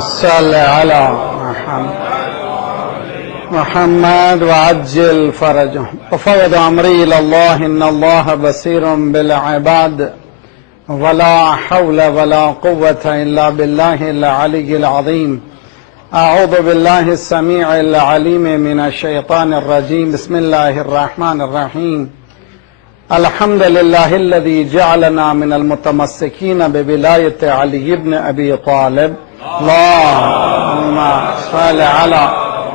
صل على محمد وعجل فرجه وفوض أمري إلى الله إن الله بصير بالعباد ولا حول ولا قوة إلا بالله العلي العظيم. أعوذ بالله السميع العليم من الشيطان الرجيم. بسم الله الرحمن الرحيم. الحمد لله الذي جعلنا من المتمسكين بولاية علي بن أبي طالب. اللهم صل على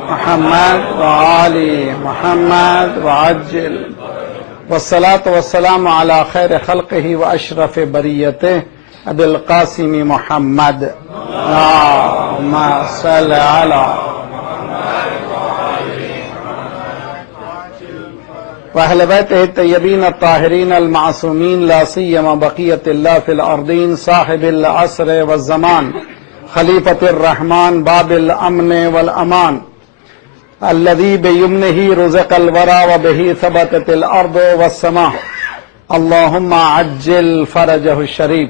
محمد وآل محمد وعجل. والصلاة والسلام على خير خلقه وأشرف بريته أبي القاسم محمد. اللهم صل على وأهل بيته الطيبين الطاهرين المعصومين لا سيما بقية الله في الأرضين صاحب العصر والزمان خليفة الرحمن باب الأمن والأمان الذي بيمنه رزق الورى وبه ثبتت الأرض والسماء. اللهم عجل فرجه الشريف.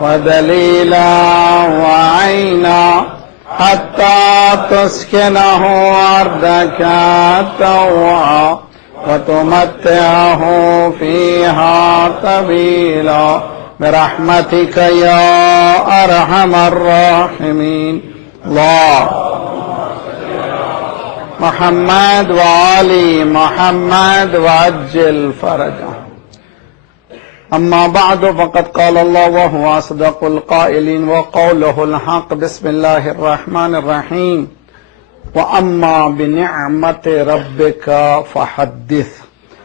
ودليلا وعينا حتى تسكنه أرضك طوعا وتمتعه فيها طويلا برحمتك يا أرحم الراحمين. الله محمد وآل محمد وعجل فرجه. أما بعد فقد قال الله وهو أصدق القائلين وقوله الحق. بسم الله الرحمن الرحيم. وأما بنعمة ربك فحدث.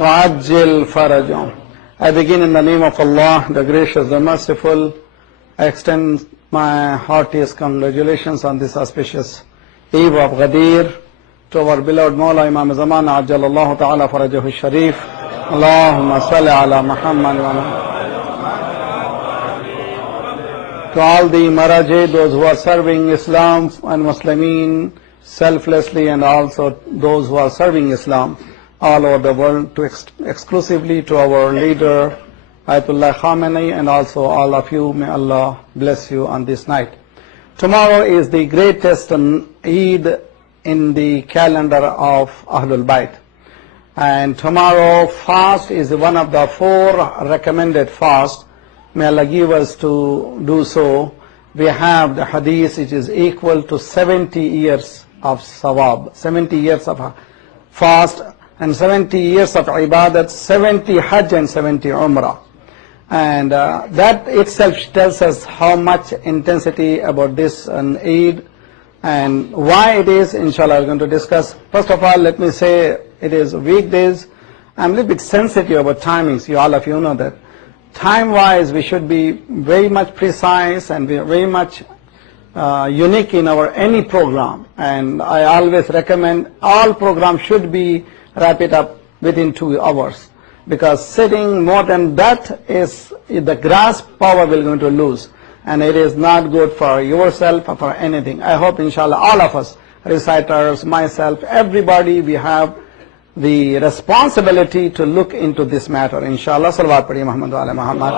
وعجل فرجهم. I begin in the name of Allah, the gracious, the merciful. I extend my heartiest congratulations on this auspicious eve of Ghadeer to our beloved Maulana Imam Zamana Ajjalallahu Ta'ala Farajahu Sharif. Allahumma salli ala Muhammad wa to all the Marajeh, those who are serving Islam and Muslimin selflessly, and also those who are serving Islam all over the world, to exclusively to our leader Ayatollah Khamenei, and also all of you. May Allah bless you on this night. Tomorrow is the greatest Eid in the calendar of Ahlul Bayt. And tomorrow fast is one of the 4 recommended fasts. May Allah give us to do so. We have the hadith which is equal to 70 years of sawab, 70 years of fast and 70 years of ibadat, 70 hajj and 70 umrah. And that itself tells us how much intensity about this Eid and why it is. Inshallah, we're going to discuss. First of all, let me say it is weekdays. I'm a little bit sensitive about timings. All of you know that. Time-wise, we should be very much precise and we are very much unique in our any program. And I always recommend all programs should be wrap it up within 2 hours. Because sitting more than that is the grasp power we're going to lose, and it is not good for yourself or for anything. I hope inshallah all of us, reciters, myself, everybody, we have the responsibility to look into this matter. Inshallah. Salawat padhiye Muhammad wa ala Muhammad.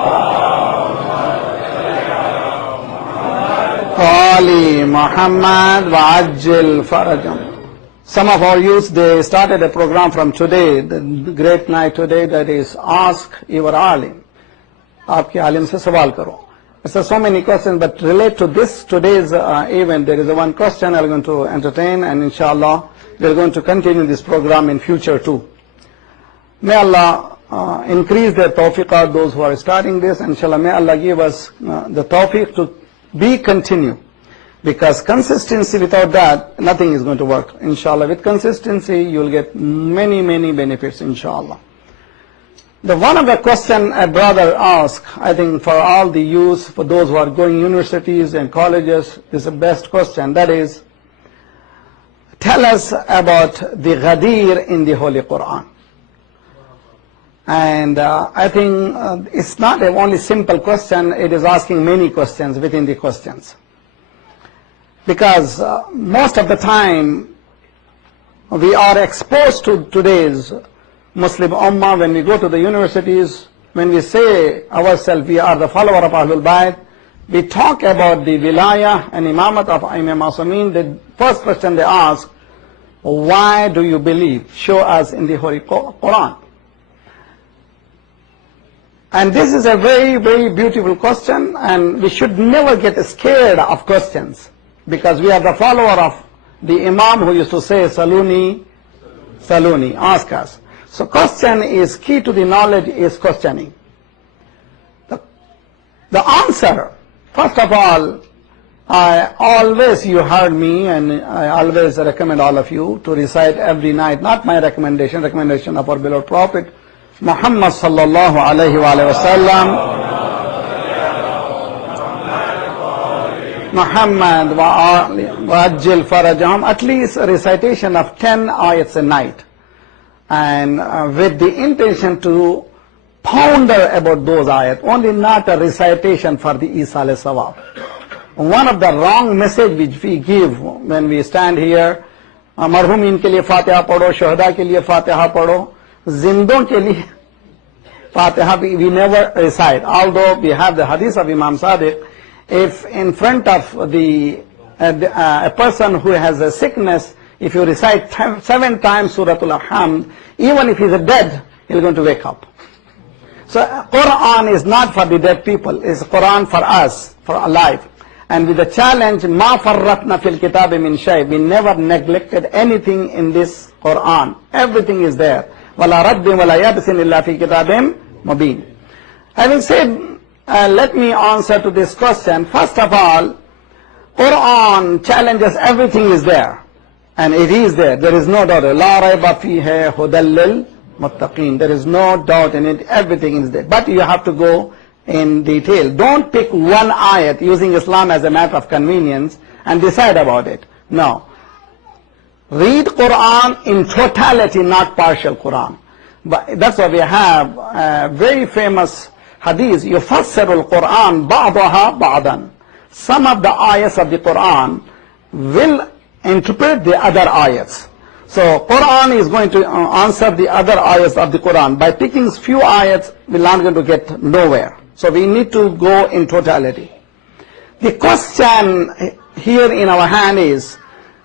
Ali Muhammad wa ajil farajam. Some of our youth, they started a program from today, the great night today, that is Ask Your Alim. Aapke alim se sawal karo. So many questions, but relate to this today's event. There is one question I'm going to entertain, and inshallah we're going to continue this program in future too. May Allah increase their tawfiqah, those who are starting this, and inshallah may Allah give us the tawfiq to continue. Because consistency, without that, nothing is going to work. Inshallah, with consistency, you will get many, many benefits, inshallah. The one of the question a brother asked, I think for all the youth, for those who are going universities and colleges, is the best question. That is, tell us about the Ghadeer in the Holy Quran. And I think it's not a only simple question, it is asking many questions within the questions. Because most of the time, we are exposed to today's Muslim Ummah when we go to the universities, when we say ourselves we are the follower of Ahlul Bayt, we talk about the wilayah and imamat of Imam Masameen. The first question they ask, why do you believe? Show us in the Holy Quran. And this is a very, very beautiful question, and we should never get scared of questions, because we are the follower of the Imam who used to say, Saluni, Saluni, ask us. So question is key to the knowledge is questioning. The answer, first of all, you heard me, and I always recommend all of you to recite every night, not my recommendation, recommendation of our beloved Prophet, Muhammad sallallahu alayhi wa sallam, Muhammad wa ajil farajahum, at least a recitation of 10 ayats a night, and with the intention to ponder about those ayat, only not a recitation for the Isal Sawab. One of the wrong message which we give when we stand here, marhumin ke liye Fatiha padho, shuhada ke liye Fatiha padho, zindon ke liye Fatiha we never recite. Although we have the hadith of Imam Sadiq, if in front of a person who has a sickness, if you recite 7 times Suratul Hamd, even if he is dead, he is going to wake up. So Quran is not for the dead people, it's Quran for us, for alive. And with the challenge, Ma farratna fil kitab min shay, we never neglected anything in this Quran. Everything is there. Wala raddin wala yabsin illa fi kitabim mubin. Having said, let me answer to this question. First of all, Quran challenges everything is there. And it is there. There is no doubt. La rayba fihi hudal lil muttaqin. There is no doubt in it. Everything is there. But you have to go in detail. Don't pick one ayat using Islam as a matter of convenience and decide about it. No. Read Quran in totality, not partial Quran. But that's why we have a very famous hadith, يُفَسِّرُ الْقُرْآنِ بَعْضَهَا بَعْضًا. Some of the ayats of the Quran will interpret the other ayats. So Quran is going to answer the other ayats of the Quran. By picking few ayats, we're not going to get nowhere. So we need to go in totality. The question here in our hand is,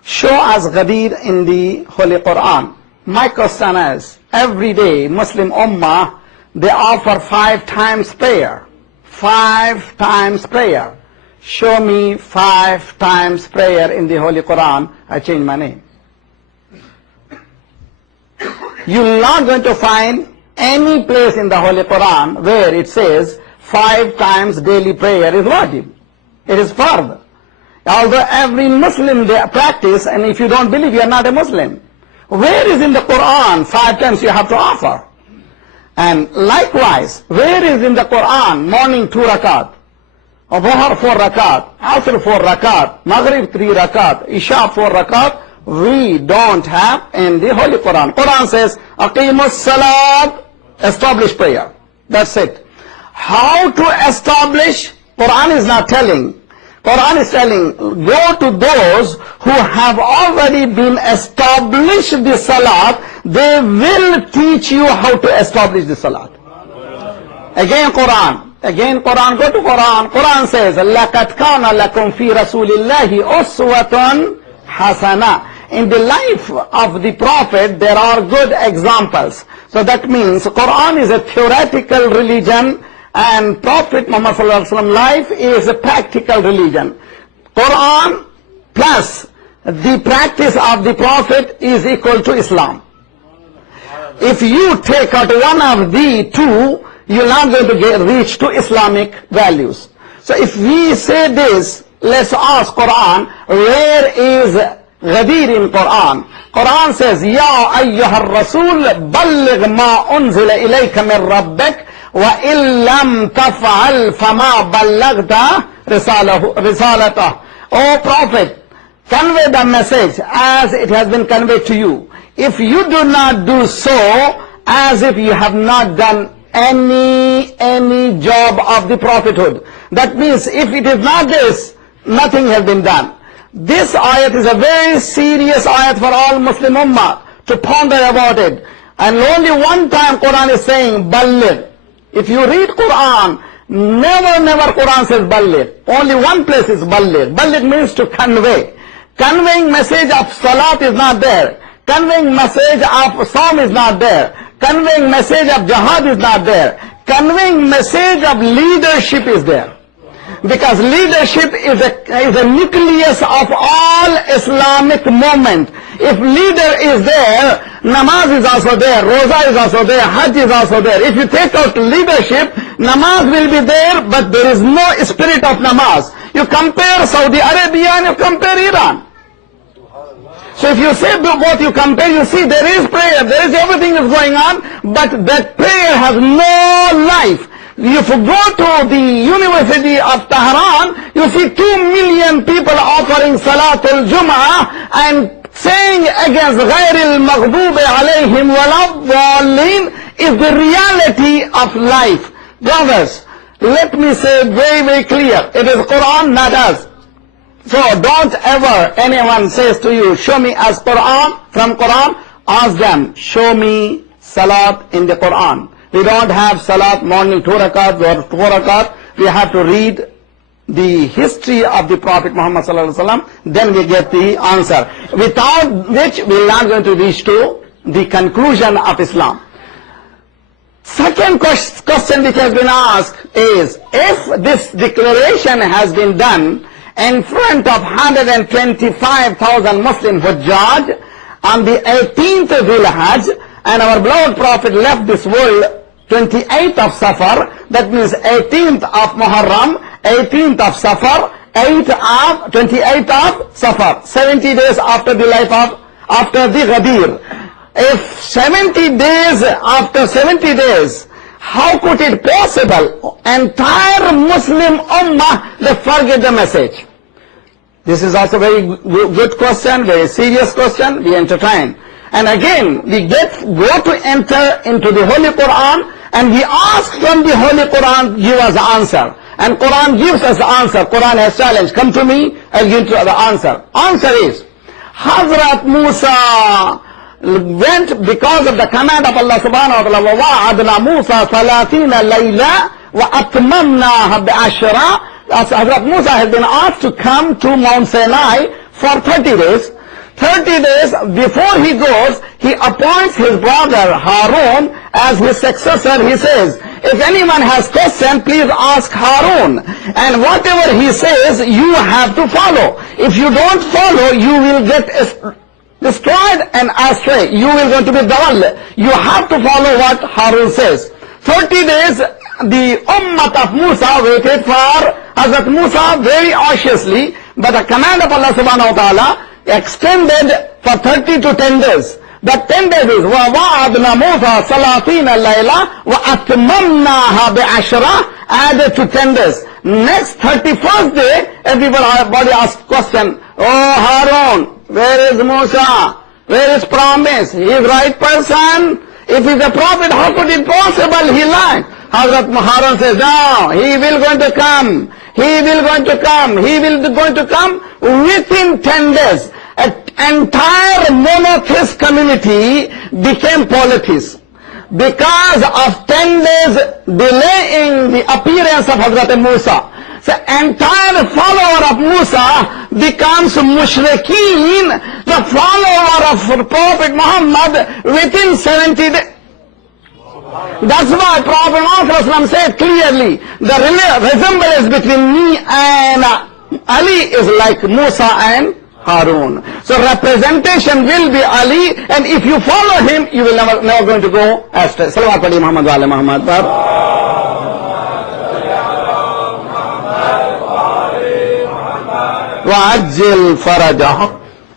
show us Ghadeer in the Holy Quran. My question is, every day Muslim Ummah, they offer 5 times prayer. 5 times prayer. Show me 5 times prayer in the Holy Quran, I change my name. You're not going to find any place in the Holy Quran where it says 5 times daily prayer is wajib. It is fard. Although every Muslim they practice, and if you don't believe, you are not a Muslim. Where is in the Quran 5 times you have to offer? And likewise, where is in the Quran morning 2 rakat, Dhuhr 4 rakat, Asr 4 rakat, Maghrib 3 rakat, Isha 4 rakat? We don't have in the Holy Quran. Quran says, Aqimus Salat, establish prayer. That's it. How to establish? Quran is not telling. Quran is telling, go to those who have already been established the Salat, they will teach you how to establish the Salat. Again Quran, go to Quran. Quran says, لَقَدْ كَانَ لَكُمْ فِي رَسُولِ اللَّهِ أُسْوَةٌ حَسَنَةٌ. In the life of the Prophet, there are good examples. So that means Quran is a theoretical religion, and Prophet Muhammad sallallahu alaihi wasallam life is a practical religion. Quran plus the practice of the Prophet is equal to Islam. If you take out one of the two, you're not going to reach to Islamic values. So if we say this, let's ask Quran, where is Ghadeer in Quran? Quran says, Ya ayyuhar rasul, balligh ma unzila ilayka min rabbik, wa illam taf'al fama ballaghta risalatah. O Prophet, convey the message as it has been conveyed to you. If you do not do so, as if you have not done any job of the prophethood. That means if it is not this, nothing has been done. This ayat is a very serious ayat for all Muslim ummah to ponder about it. And only one time Quran is saying balligh. If you read Quran, never Quran says balligh. Only one place is balligh. Balligh means to convey. Conveying message of salat is not there. Conveying message of psalm is not there. Conveying message of jihad is not there. Conveying message of leadership is there. Because leadership is a nucleus of all Islamic movement. If leader is there, namaz is also there, roza is also there, hajj is also there. If you take out leadership, namaz will be there, but there is no spirit of namaz. You compare Saudi Arabia and you compare Iran. So if you say both, you compare, you see there is prayer, there is everything is going on, but that prayer has no life. If you go to the University of Tehran, you see 2 million people offering Salatul Jum'ah and saying against Ghaeer al-Maghdub alayhim waladdallin is the reality of life. Brothers, let me say very clear, it is Quran, not us. So don't ever anyone says to you, show me as Quran, from Quran, ask them, show me Salat in the Quran. We don't have Salat morning 2 rakat or 4 rakat. We have to read the history of the Prophet Muhammad sallallahu alaihi wasallam, then we get the answer. Without which we are not going to reach to the conclusion of Islam. Second question which has been asked is, if this declaration has been done in front of 125,000 Muslim Hujjaj on the 18th of Dhul-Hajj, and our beloved Prophet left this world 28th of Safar, that means 18th of Muharram, 18th of Safar, 28th of Safar, 70 days after the life of, after the Ghadeer. If 70 days, after 70 days, how could it possible? Entire Muslim Ummah, they forget the message. This is also very good question, very serious question, we entertain. And again, we go to enter into the Holy Quran and we ask from the Holy Quran, give us the answer. And Quran gives us the answer. Quran has challenged, come to me, I'll give you the answer. Answer is, Hazrat Musa went because of the command of Allah subhanahu wa ta'ala, وَوَعَدْنَا Musa ثَلَاثِينَ لَيْلًا وَأَتْمَمْنَاهَا بِعَشْرًا. Hazrat Musa has been asked to come to Mount Sinai for 30 days. 30 days before he goes, he appoints his brother Harun as his successor. He says, if anyone has question, please ask Harun. And whatever he says, you have to follow. If you don't follow, you will get destroyed and astray. You will going to be dawal. You have to follow what Harun says. 30 days, the ummah of Musa waited for Hazrat Musa very cautiously, but the command of Allah subhanahu wa ta'ala extended for 30 to 10 days. The 10 days is وَوَعَدْنَا Musa ثَلَاثِينَ لَيْلًا وَأَتْمَمْنَاهَا بِعَشْرًا, added to 10 days. Next 31st day, everybody asks question, oh Harun, where is Musa? Where is promise? He is right person? If he is a prophet, how could it possible? He lied. Hazrat Harun says, no, he will going to come. He will going to come. He will going to come within 10 days. An entire monotheist community became polytheist. Because of 10 days delaying the appearance of Hazrat Musa. So entire follower of Musa becomes mushrikeen, the follower of Prophet Muhammad within 70 days. That's why Prophet Muhammad said clearly, the resemblance between me and Ali is like Musa and Harun. So representation will be Ali, and if you follow him, you will never going to go astray. Salawat Padi Muhammad wa ala Muhammad. وعجل فرجہ.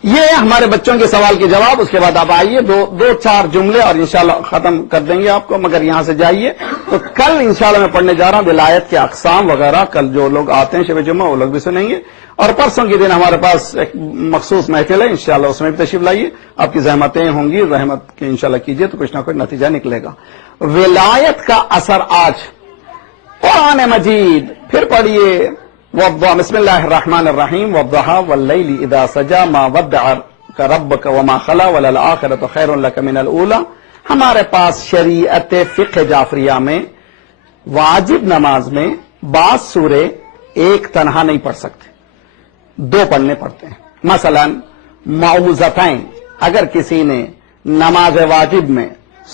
یہ ہمارے بچوں کے سوال کے جواب. اس کے بعد آپ آئیے دو چار جملے اور انشاءاللہ ختم کر دیں گے آپ کو. مگر یہاں سے جائیے تو کل انشاءاللہ میں پڑھنے جا رہا ہوں ولایت کے اقسام وغیرہ. کل جو لوگ آتے ہیں شب جمعہ وہ لوگ بھی سنیں گے. اور پرسوں کے دن ہمارے پاس ایک مخصوص محفل ہے انشاءاللہ, اس میں بھی تشریف لائیے. آپ کی زحمتیں ہوں گی, رحمت کی انشاءاللہ کیجیے تو کچھ نہ کچھ نتیجہ نکلے گا. ولایت کا اثر آج قرآن مجید پھر پڑھیے. بسم اللہ الرحمن الرحیم والضحی واللیل اذا سجا ما ودعک ربک وما خلا وللآخرۃ خیر لک من الاولی. ہمارے پاس شریعت فقہ جعفریہ میں واجب نماز میں بعض سورے ایک تنہا نہیں پڑھ سکتے, دو پڑھنے پڑتے ہیں. مثلا معوذتین, اگر کسی نے نماز واجب میں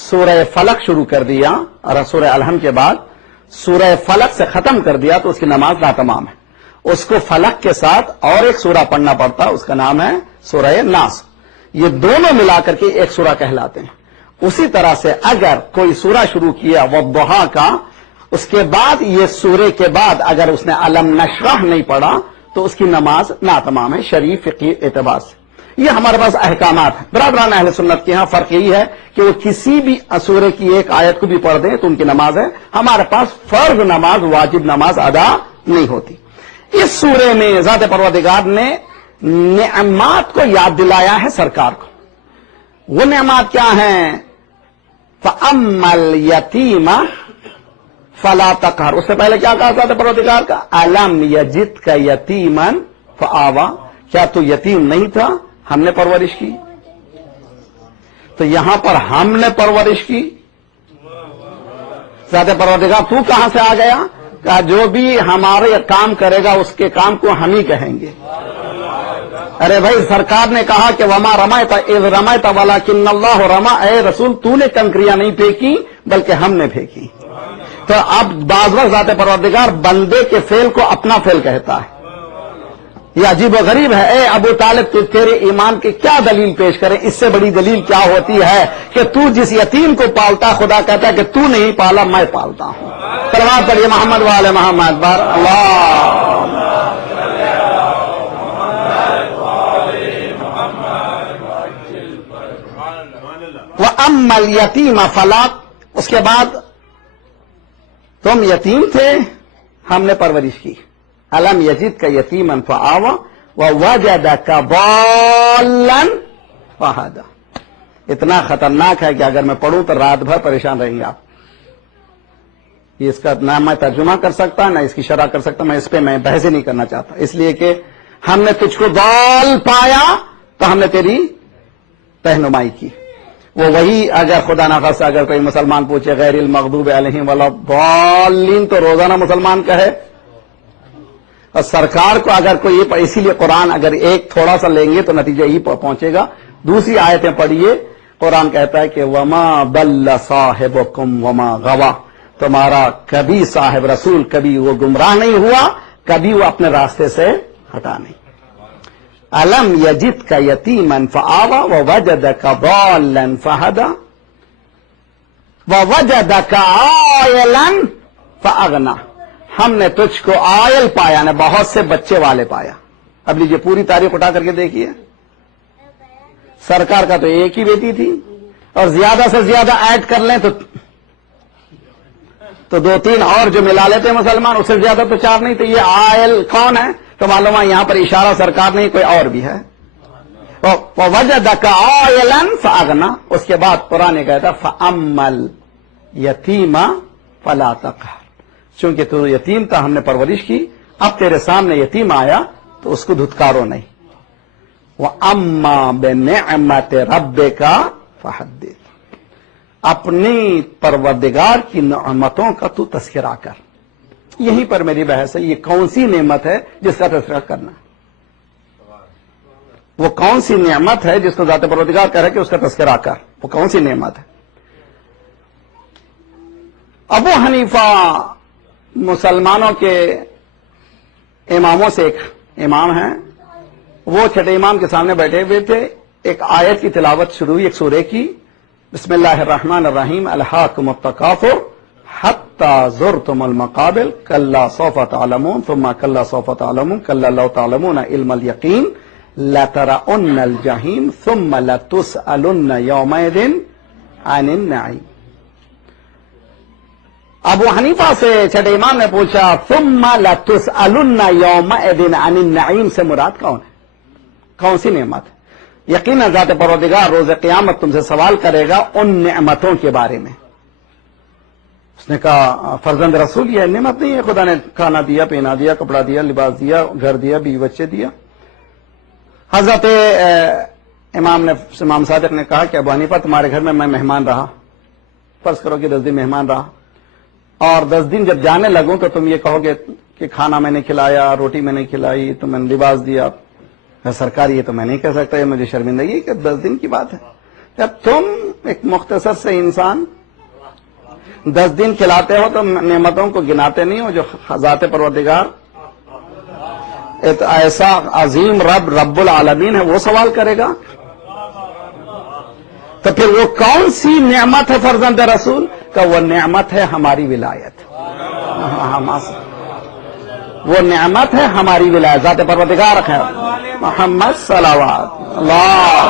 سورہ فلق شروع کر دیا اور سورہ الحمد کے بعد سورہ فلق سے ختم کر دیا تو اس کی نماز ناتمام ہے. اس کو فلق کے ساتھ اور ایک سورہ پڑھنا پڑتا, اس کا نام ہے سورہ ناس. یہ دونوں ملا کر کے ایک سورہ کہلاتے ہیں. اسی طرح سے اگر کوئی سورہ شروع کیا والضحی کا, اس کے بعد یہ سورے کے بعد اگر اس نے الم نشرح نہیں پڑھا تو اس کی نماز ناتمام ہے شرعی فقہی اعتبار سے. یہ ہمارے پاس احکامات ہیں. برادران اہل سنت کے ہاں فرق یہی ہے کہ وہ کسی بھی سورے کی ایک آیت کو بھی پڑھ دیں تو ان کی نماز ہے. ہمارے پاس فرض نماز, واجب نماز ادا نہیں ہوتی. اس سورے میں ذات پروردگار نے نعمات کو یاد دلایا ہے سرکار کو. وہ نعمات کیا ہیں؟ فَأَمَّا الْيَتِيمَ فَلَا تَقْهَرْ. اس سے پہلے کیا کہا ذات پروردگار کا؟ أَلَمْ يَجِدْكَ يَتِيمًا فَآوَى. کیا تو یتیم نہیں تھا, ہم نے پرورش کی. تو یہاں پر ہم نے پرورش کی. ذات پروردگار تو کہاں سے آ گیا؟ کہ جو بھی ہمارے کام کرے گا اس کے کام کو ہم ہی کہیں گے. ارے بھائی سرکار نے کہا کہ وما رمیت اذ رمیت ولکن اللہ رما. اے رسول تو نے کنکریاں نہیں پھینکی بلکہ ہم نے پھینکی. تو اب بعض وقت ذات پروردگار بندے کے فعل کو اپنا فعل کہتا ہے. یہ عجیب و غریب ہے. اے ابو طالب تو تیرے ایمان کی کیا دلیل پیش کرے؟ اس سے بڑی دلیل کیا ہوتی ہے کہ تو جس یتیم کو پالتا خدا کہتا ہے کہ تو نہیں پالا میں پالتا ہوں. صلوات پڑھیے محمد وآل محمد. بار اللہ. وَأَمَّا الْيَتِيمَ فَلَا. اس کے بعد تم یتیم تھے, ہم نے پرورش کی. الم یجد کا یتیما فآوى ووجدک ضالا فہدی. اتنا خطرناک ہے کہ اگر میں پڑھوں تو رات بھر پریشان رہیں گے آپ. یہ اس کا نہ میں ترجمہ کر سکتا نہ اس کی شرح کر سکتا. میں اس پہ میں بحث نہیں کرنا چاہتا, اس لیے کہ ہم نے تجھ کو ضال پایا تو ہم نے تیری رہنمائی کی. وہ وہی اگر خدا نخواستہ اگر کوئی مسلمان پوچھے غیر المغضوب علیہم ولا الضالین تو روزانہ مسلمان کہے. اور سرکار کو اگر کوئی اسی لیے قرآن اگر ایک تھوڑا سا لیں گے تو نتیجہ ہی پہنچے گا. دوسری آیتیں پڑھیے. قرآن کہتا ہے کہ وما ضل صاحبکم وما غوا. تمہارا کبھی صاحب رسول کبھی وہ گمراہ نہیں ہوا, کبھی وہ اپنے راستے سے ہٹا نہیں. الم یجدک یتیما فآوى ووجدک ضالا فہدی ووجدک عائلا فاغنی. ہم نے تجھ کو عائل پایا نے بہت سے بچے والے پایا. اب لیجیے پوری تاریخ اٹھا کر کے دیکھیے. سرکار کا تو ایک ہی بیٹی تھی اور زیادہ سے زیادہ ایڈ کر لیں تو دو تین اور جو ملا لیتے ہیں مسلمان, اس سے زیادہ تو چار نہیں. تو یہ عائل کون ہے؟ تو معلوم ہے یہاں پر اشارہ سرکار نہیں کوئی اور بھی ہے. وَوَجَدَكَ عَائِلًا فَأَغْنَى. اس کے بعد قرآن کہتا فَأَمَّا الْيَتِيمَ فَلَا تَقْهَرْ. چونکہ تو یتیم تھا ہم نے پرورش کی, اب تیرے سامنے یتیم آیا تو اس کو دھتکارو نہیں. وَأَمَّا بِنِعْمَةِ رَبِّكَ فَحَدِّثْ. اپنی پروردگار کی نعمتوں کا تو تذکرہ کر. یہیں پر میری بحث ہے. یہ کون سی نعمت ہے جس کا تذکرہ کرنا؟ وہ کون سی نعمت ہے جس کو ذات پروردگار کہہ رہا ہے کہ اس کا تذکرہ کر؟ وہ کون سی نعمت ہے؟ ابو حنیفہ مسلمانوں کے اماموں سے ایک امام ہیں. وہ چھٹے امام کے سامنے بیٹھے ہوئے تھے. ایک آیت کی تلاوت شروع ہوئی, ایک سورے کی. بسم اللہ الرحمن الرحیم الہاکم التکاثر حتی زرتم المقابر کلا سوف تعلمون ثم کلا سوف تعلمون کلا لو تعلمون علم الیقین لترؤن الجحیم ثم لتسألن یومئذ عن النعیم. ابو حنیفہ سے چھٹے امام نے پوچھا ثم لتسألن یومئذ عن النعیم سے مراد کون ہے؟ کون سی نعمت ہے؟ یقیناً ذات پروردگار روز قیامت تم سے سوال کرے گا ان نعمتوں کے بارے میں. اس نے کہا فرزند رسول یہ نعمت نہیں ہے، خدا نے کھانا دیا، پہنا دیا، کپڑا دیا، لباس دیا، گھر دیا، بیوی بچے دیا. حضرت امام صادق نے کہا کہ ابو حنیفہ تمہارے گھر میں مہمان رہا، فرض کرو کہ 10 دن مہمان رہا، اور 10 دن جب جانے لگوں تو تم یہ کہو گے کہ کھانا میں نے کھلایا، روٹی میں نے کھلائی، تو میں نے لباس دیا. سرکار یہ تو میں نہیں کہہ سکتا، یہ مجھے شرمندگی کہ 10 دن کی بات ہے. جب تم ایک مختصر سے انسان 10 دن کھلاتے ہو تو نعمتوں کو گناتے نہیں ہو جو ذات پروردگار ایسا عظیم رب العالمین ہے وہ سوال کرے گا. تو پھر وہ کون سی نعمت ہے فرزند رسول کا؟ وہ نعمت ہے ہماری ولایت. وہ نعمت ہے ہماری ولایت. ذات پروردگار ہے محمد صلوات اللہ.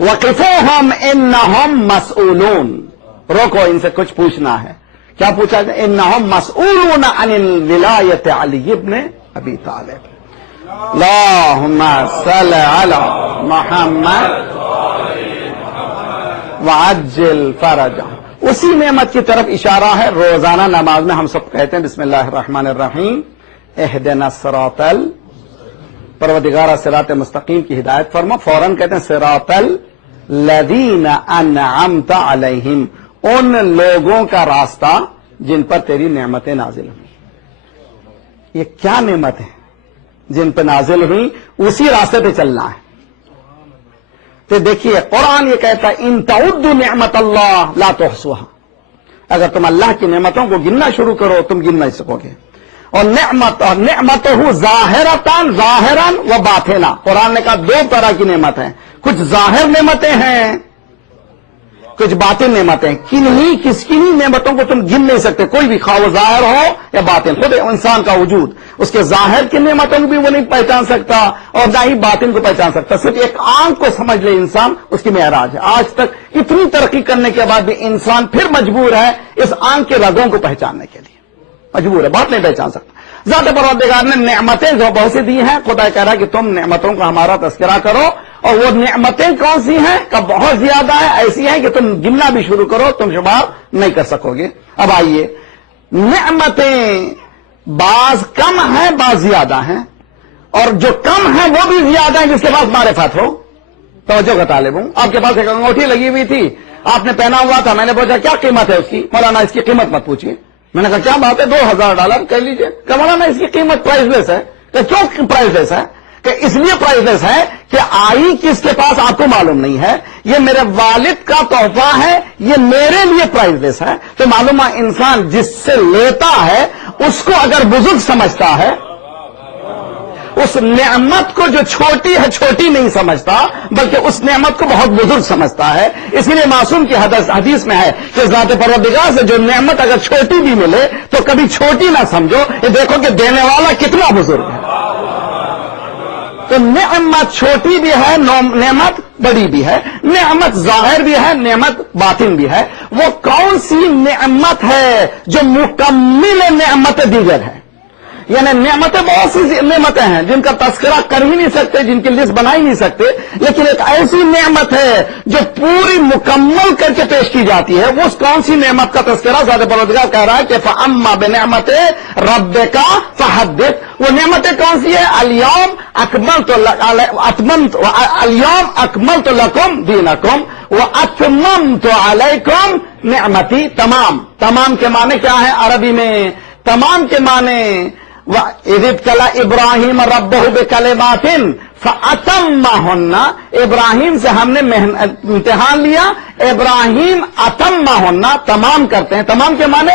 وقفوہم انہم مسئولون، روکو ان سے کچھ پوچھنا ہے. کیا پوچھا جائے؟ انہم مسئولون عن الولایت علی ابن ابی طالب. اللہم صل علی محمد وعجل فرجہ. اسی نعمت کی طرف اشارہ ہے. روزانہ نماز میں ہم سب کہتے ہیں بسم اللہ الرحمن الرحیم، اہدنا الصراط پروردگار صراط مستقیم کی ہدایت فرما. فوراً کہتے ہیں صراط الذین انعمت علیہم، ان لوگوں کا راستہ جن پر تیری نعمتیں نازل ہوئی. یہ کیا نعمت ہے جن پہ نازل ہوئی؟ اسی راستے پہ چلنا ہے. تو دیکھیے قرآن یہ کہتا ہے ان تعدوا نعمت اللہ لا تحصوها. اگر تم اللہ کی نعمتوں کو گننا شروع کرو تم گن نہیں سکو گے. اور نعمتہ ظاہراً و باطنا. قرآن نے کہا 2 طرح کی نعمت ہیں، کچھ ظاہر نعمتیں ہیں، کچھ باطن نعمتیں. کس کنہی نعمتوں کو تم گن نہیں سکتے، کوئی بھی خواہ ظاہر ہو یا باطن. خود انسان کا وجود اس کے ظاہر کی نعمتوں کو بھی وہ نہیں پہچان سکتا اور نہ ہی باطن کو پہچان سکتا. صرف ایک آنکھ کو سمجھ لے انسان، اس کی معراج ہے. آج تک اتنی ترقی کرنے کے بعد بھی انسان پھر مجبور ہے اس آنکھ کے رگوں کو پہچاننے کے لیے، مجبور ہے، بات نہیں پہچان سکتا. ذات پروردگار نے نعمتیں جو بہت سی دی ہیں، خدا کہہ رہا ہے کہ تم نعمتوں کا ہمارا تذکرہ کرو. اور وہ نعمتیں کون سی ہیں کہ بہت زیادہ ہیں، ایسی ہیں کہ تم گننا بھی شروع کرو تم شمار نہیں کر سکو گے. اب آئیے، نعمتیں بعض کم ہیں بعض زیادہ ہیں، اور جو کم ہیں وہ بھی زیادہ ہیں جس کے پاس معرفت ہو. توجہ کا طالب ہوں. آپ کے پاس ایک انگوٹھی لگی ہوئی تھی، آپ نے پہنا ہوا تھا، میں نے پوچھا کیا قیمت ہے اس کی؟ مولانا اس کی قیمت مت پوچھیے. میں نے کہا کیا بات ہے $2000 کہہ لیجئے. کہ مولانا اس کی قیمت پرائز لیس ہے. کہ کیوں پرائز لیس ہے؟ کہ اس لیے پرائز لیس ہے کہ آئی کس کے پاس آپ کو معلوم نہیں ہے، یہ میرے والد کا تحفہ ہے، یہ میرے لیے پرائز لیس ہے. تو معلوم ہے انسان جس سے لیتا ہے اس کو اگر بزرگ سمجھتا ہے، اس نعمت کو جو چھوٹی ہے چھوٹی نہیں سمجھتا بلکہ اس نعمت کو بہت بزرگ سمجھتا ہے. اس لیے معصوم کی حدیث میں ہے کہ ذات پروردگار سے جو نعمت اگر چھوٹی بھی ملے تو کبھی چھوٹی نہ سمجھو، یہ دیکھو کہ دینے والا کتنا بزرگ ہے. تو نعمت چھوٹی بھی ہے، نعمت بڑی بھی ہے، نعمت ظاہر بھی ہے، نعمت باطن بھی ہے. وہ کون سی نعمت ہے جو مکمل نعمت دیگر ہے؟ یعنی نعمتیں بہت سی نعمتیں ہیں جن کا تذکرہ کر ہی نہیں سکتے، جن کی لسٹ بنا ہی نہیں سکتے، لیکن ایک ایسی نعمت ہے جو پوری مکمل کر کے پیش کی جاتی ہے. وہ کون سی نعمت کا تذکرہ ذات پروردگار کہہ رہا ہے کہ فَأَمَّا بِنِعْمَتِ رَبِّكَ فَحَدِّثْ. وہ نعمتیں کون سی ہے؟ اليوم اکملت لکم دینکم واتممت علیکم نعمتی. تمام کے معنی کیا ہے عربی میں؟ تمام کے معنی اِذِ ابْتَلَىٰ إِبْرَاهِيمَ رَبَّهُ بِكَلِمَاتٍ فَأَتَمَّهُنَّ. ابراہیم سے ہم نے امتحان لیا، ابراہیم اتمہن، تمام کرتے ہیں. تمام کے معنی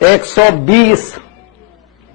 120,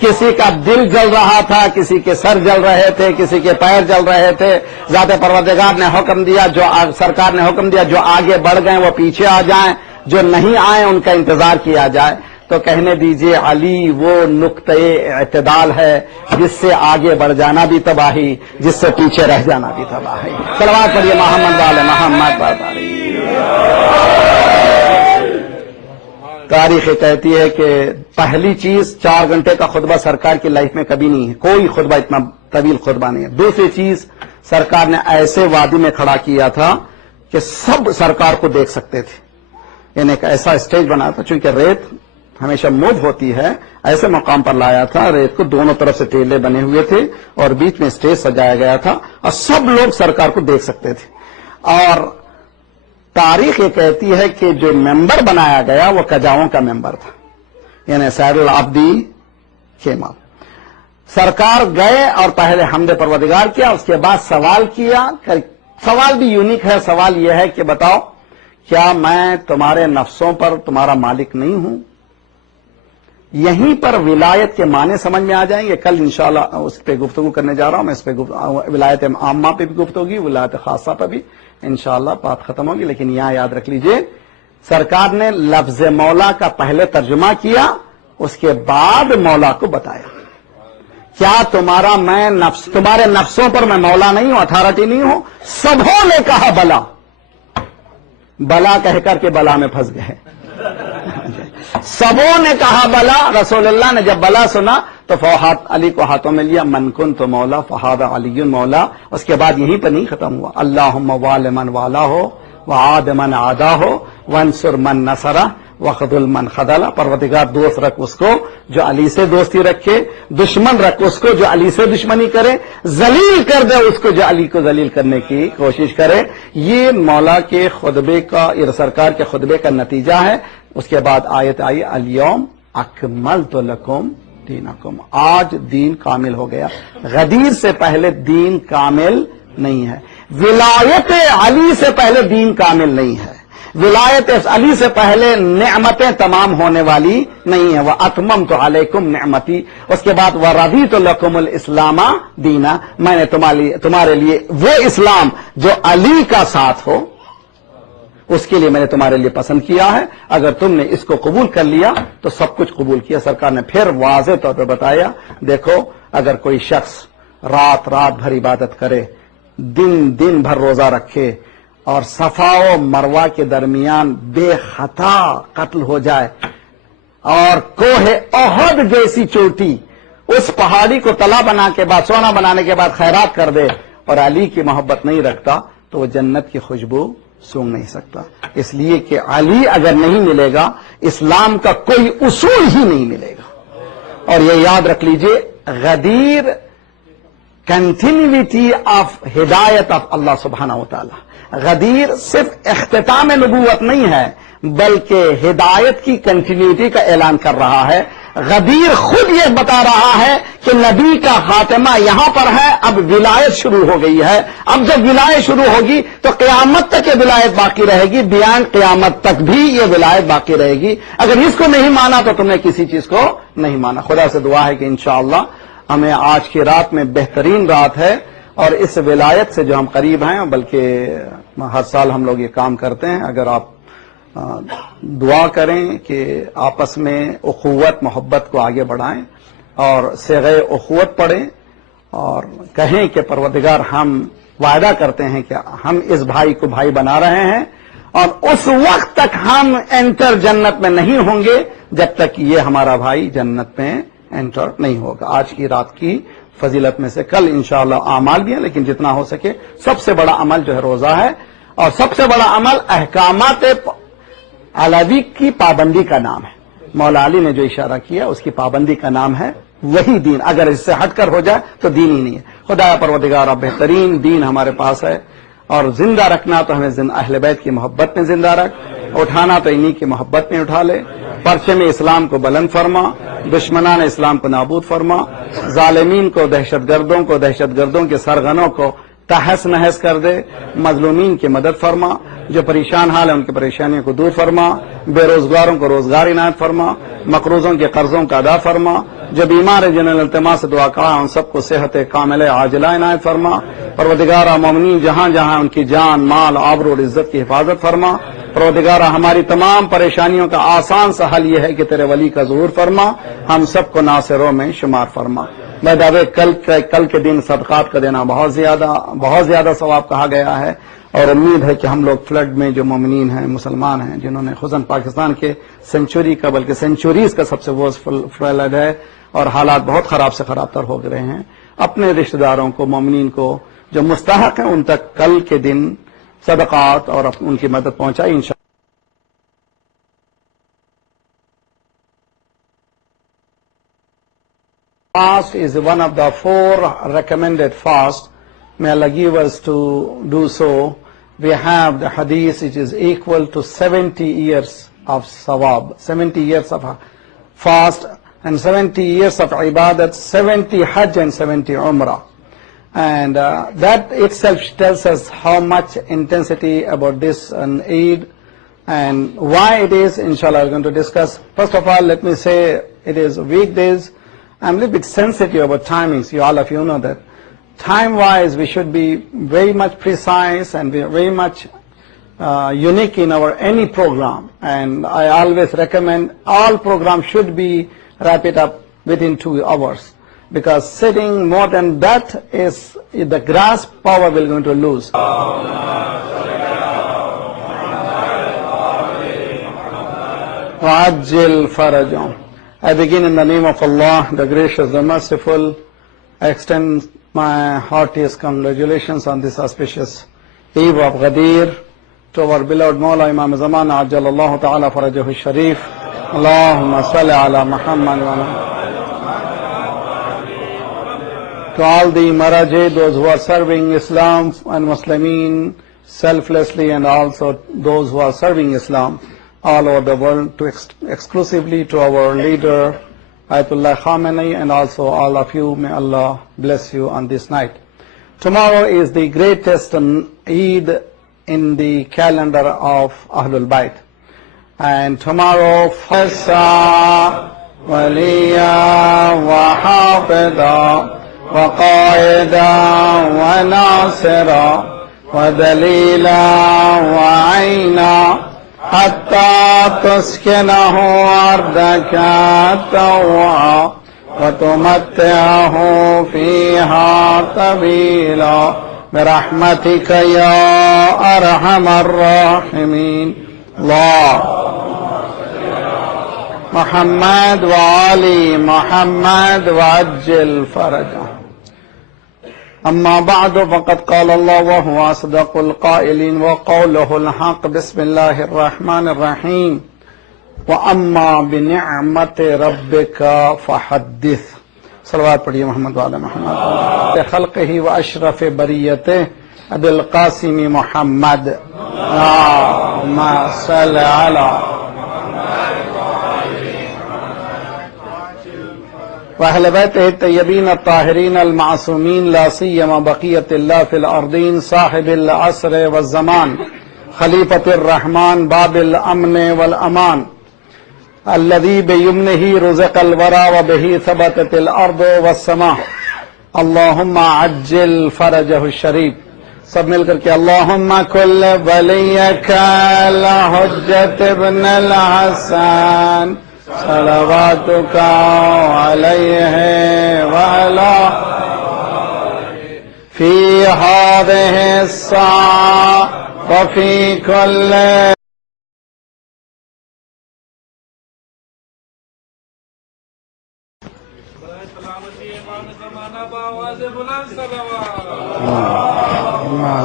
کسی کا دل جل رہا تھا، کسی کے سر جل رہے تھے، کسی کے پیر جل رہے تھے. ذات پروردگار نے حکم دیا، جو سرکار نے حکم دیا جو آگے بڑھ گئے وہ پیچھے آ جائیں، جو نہیں آئے ان کا انتظار کیا جائے. تو کہنے دیجئے علی وہ نقطۂ اعتدال ہے جس سے آگے بڑھ جانا بھی تباہی، جس سے پیچھے رہ جانا بھی تباہی. صلوات پڑھیے محمد والے محمد. تاریخ کہتی ہے کہ پہلی چیز 4 گھنٹے کا خطبہ سرکار کی لائف میں کبھی نہیں ہے، کوئی خطبہ اتنا طویل خطبہ نہیں ہے. دوسری چیز سرکار نے ایسے وادی میں کھڑا کیا تھا کہ سب سرکار کو دیکھ سکتے تھے. یعنی ایک ایسا اسٹیج بنا تھا، چونکہ ریت ہمیشہ موج ہوتی ہے، ایسے مقام پر لایا تھا. ریت کو دونوں طرف سے ٹیلے بنے ہوئے تھے اور بیچ میں اسٹیج سجایا گیا تھا اور سب لوگ سرکار کو دیکھ سکتے تھے. اور تاریخ یہ کہتی ہے کہ جو ممبر بنایا گیا وہ کجاؤں کا ممبر تھا، یعنی سید العابدی خیمہ. سرکار گئے اور پہلے حمد پروردگار کیا، اس کے بعد سوال کیا. سوال بھی یونیک ہے. سوال یہ ہے کہ بتاؤ کیا میں تمہارے نفسوں پر تمہارا مالک نہیں ہوں؟ یہیں پر ولایت کے معنی سمجھ میں آ جائیں گے. کل انشاءاللہ اس پہ گفتگو کرنے جا رہا ہوں میں. اس پہ ولایت عامہ پہ بھی گفتگو ہوگی، ولایت خاصہ پہ بھی انشاءاللہ بات ختم ہوگی. لیکن یہاں یاد رکھ لیجئے سرکار نے لفظ مولا کا پہلے ترجمہ کیا، اس کے بعد مولا کو بتایا. کیا تمہارے نفسوں پر میں مولا نہیں ہوں، اتھارٹی نہیں ہوں؟ سبوں نے کہا بلا. بلا کہہ کر کے بلا میں پھنس گئے. سبوں نے کہا بلا. رسول اللہ نے جب بلا سنا تو فوہات علی کو ہاتھوں میں لیا، من کنت مولا فہذا علی مولا. اس کے بعد یہیں پر نہیں ختم ہوا. اللہم وال من والا ہو وعاد من عادا ہو وانصر من نصرہ وخذل من خذلہ. پروردگار دوست رکھ اس کو جو علی سے دوستی رکھے، دشمن رکھ اس کو جو علی سے دشمنی کرے، ذلیل کر دے اس کو جو علی کو ذلیل کرنے کی کوشش کرے. یہ مولا کے خطبے کا، سرکار کے خطبے کا نتیجہ ہے. اس کے بعد آیت آئی الیوم اکملت لکم دینکم. آج دین کامل ہو گیا. غدیر سے پہلے دین کامل نہیں ہے. ولایت علی سے پہلے دین کامل نہیں ہے. ولایت علی سے پہلے نعمتیں تمام ہونے والی نہیں ہے. وَأَتْمَمْتُ عَلَيْكُمْ نِعْمَتِي. اس کے بعد وَرَضِيتُ لَكُمُ الْإِسْلَامَ دِينًا. میں نے تمہارے لیے وہ اسلام جو علی کا ساتھ ہو اس کے لیے میں نے تمہارے لیے پسند کیا ہے. اگر تم نے اس کو قبول کر لیا تو سب کچھ قبول کیا. سرکار نے پھر واضح طور پہ بتایا، دیکھو اگر کوئی شخص رات بھر عبادت کرے، دن بھر روزہ رکھے اور صفا و مروہ کے درمیان بے خطا قتل ہو جائے اور کوہ احد جیسی چوٹی اس پہاڑی کو تلا بنا کے بعد، سونا بنانے کے بعد خیرات کر دے اور علی کی محبت نہیں رکھتا تو وہ جنت کی خوشبو سونگ نہیں سکتا. اس لیے کہ علی اگر نہیں ملے گا اسلام کا کوئی اصول ہی نہیں ملے گا. اور یہ یاد رکھ لیجئے غدیر کنٹینیوٹی آف ہدایت آف اللہ سبحانہ و تعالی. غدیر صرف اختتام نبوت نہیں ہے بلکہ ہدایت کی کنٹینیوٹی کا اعلان کر رہا ہے. غدیر خود یہ بتا رہا ہے کہ نبی کا خاتمہ یہاں پر ہے، اب ولایت شروع ہو گئی ہے. اب جب ولایت شروع ہوگی تو قیامت تک یہ ولایت باقی رہے گی. بیان قیامت تک بھی یہ ولایت باقی رہے گی. اگر اس کو نہیں مانا تو تم نے کسی چیز کو نہیں مانا. خدا سے دعا ہے کہ انشاءاللہ ہمیں آج کی رات میں بہترین رات ہے اور اس ولایت سے جو ہم قریب ہیں، بلکہ ہر سال ہم لوگ یہ کام کرتے ہیں. اگر آپ دعا کریں کہ آپس میں اخوت محبت کو آگے بڑھائیں اور صیغہ اخوت پڑھیں اور کہیں کہ پروردگار ہم وعدہ کرتے ہیں کہ ہم اس بھائی کو بھائی بنا رہے ہیں اور اس وقت تک ہم انٹر جنت میں نہیں ہوں گے جب تک یہ ہمارا بھائی جنت میں انٹر نہیں ہوگا. آج کی رات کی فضیلت میں سے کل انشاءاللہ اعمال بھی ہیں، لیکن جتنا ہو سکے سب سے بڑا عمل جو ہے روزہ ہے اور سب سے بڑا عمل احکامات علوی کی پابندی کا نام ہے. مولا علی نے جو اشارہ کیا اس کی پابندی کا نام ہے وہی دین. اگر اس سے ہٹ کر ہو جائے تو دین ہی نہیں ہے. خدا پروردگار بہترین دین ہمارے پاس ہے اور زندہ رکھنا تو ہمیں اہل بیت کی محبت میں زندہ رکھ، اٹھانا تو انہی کی محبت میں اٹھا لے. پرچم اسلام کو بلند فرما، دشمنان اسلام کو نابود فرما، ظالمین کو، دہشت گردوں کے سرغنوں کو تحس نحس کر دے، مظلومین کی مدد فرما، جو پریشان حال ہیں ان کی پریشانیوں کو دور فرما، بے روزگاروں کو روزگار عنایت فرما، مقروضوں کے قرضوں کا ادا فرما، جو بیمار ہے جنہوں نے التماس سے دعا کہا ان سب کو صحت کامل عاجلہ عنایت فرما. پروردگارہ مومنین جہاں جہاں ان کی جان مال آبرو اور عزت کی حفاظت فرما. پروردگارہ ہماری تمام پریشانیوں کا آسان سا حل یہ ہے کہ تیرے ولی کا ظہور فرما, ہم سب کو ناصروں میں شمار فرما. میں دعوے کل کے دن صدقات کا دینا بہت زیادہ ثواب کہا گیا ہے, اور امید ہے کہ ہم لوگ فلڈ میں جو مومنین ہیں مسلمان ہیں جنہوں نے خصوصاً پاکستان کے سینچوری کا بلکہ سینچوریز کا سب سے وہ فلڈ ہے اور حالات بہت خراب سے خراب تر ہو گئے ہیں, اپنے رشتہ داروں کو مومنین کو جو مستحق ہیں ان تک کل کے دن صدقات اور ان کی مدد پہنچائی انشاءاللہ. Fast is one of the 4 recommended fasts. May Allah give us to do so. We have the hadith which is equal to 70 years of sawab, 70 years of fast and 70 years of ibadat, 70 hajj and 70 umrah. And that itself tells us how much intensity about this Eid and why it is. Inshallah we're going to discuss. First of all, let me say it is weekdays. I'm a little bit sensitive about timings. All of you know that. Time-wise, we should be very much precise and we are very much unique in our any program. And I always recommend all programs should be wrap it up within 2 hours. Because sitting more than that is the grasp power we're going to lose. وَعَجِّلْ فَرَجَهُمْ. I begin in the name of Allah, the gracious, the merciful. I extend my heartiest congratulations on this auspicious eve of Ghadeer to our beloved Mawla Imam Zaman, Ajjalallahu Ta'ala Farajahu Sharif. Allahumma salli ala Muhammad wa ala. To all the Marajeh, those who are serving Islam and Muslimin selflessly, and also those who are serving Islam all over the world, to exclusively to our leader Ayatollah Khamenei, and also all of you, may Allah bless you on this night. Tomorrow is the greatest Eid in the calendar of Ahlul Bayt, and tomorrow Fasa Waliya wa Hafida wa Qaida wa Nasira wa Dalila wa Aina حتى تسكنه أرضك طوعا وتمتعه فيها طويلا برحمتك يا أرحم الراحمين. الله محمد وآل محمد وعجل فرجه. أما بعد فقد قال الله وهو أصدق القائلين وقوله الحق. بسم الله الرحمن الرحيم. وأما بنعمة ربك فحدث. صلوات پڑھیے محمد وعلى محمد. خلقه وأشرف بريته أبي القاسم محمد. اللهم صل على وأهل بيته الطيبين الطاهرين المعصومين لا سيما بقية الله في الأرضين صاحب العصر والزمان خليفة الرحمن باب الأمن والأمان الذي بيمنه رزق الورى وبه ثبتت الأرض والسماء. اللهم عجل فرجه الشريف. سب مل کر کے اللهم كل وليك الحجة ابن الحسن صلواتك عليه وعلى في هذه الساعة وفي كل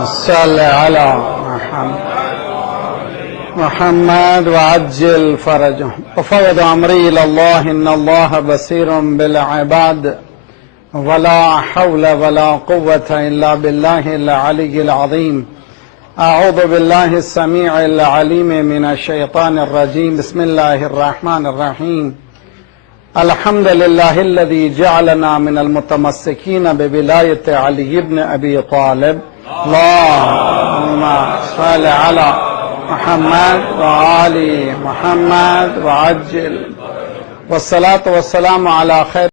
صل على محمد وعجل فرجه. وفوض أمري إلى الله إن الله بصير بالعباد ولا حول ولا قوة إلا بالله العلي العظيم. أعوذ بالله السميع العليم من الشيطان الرجيم. بسم الله الرحمن الرحيم. الحمد لله الذي جعلنا من المتمسكين بولاية علي بن أبي طالب. اللهم صل على محمد وآل محمد وعجل. والصلاة والسلام على خير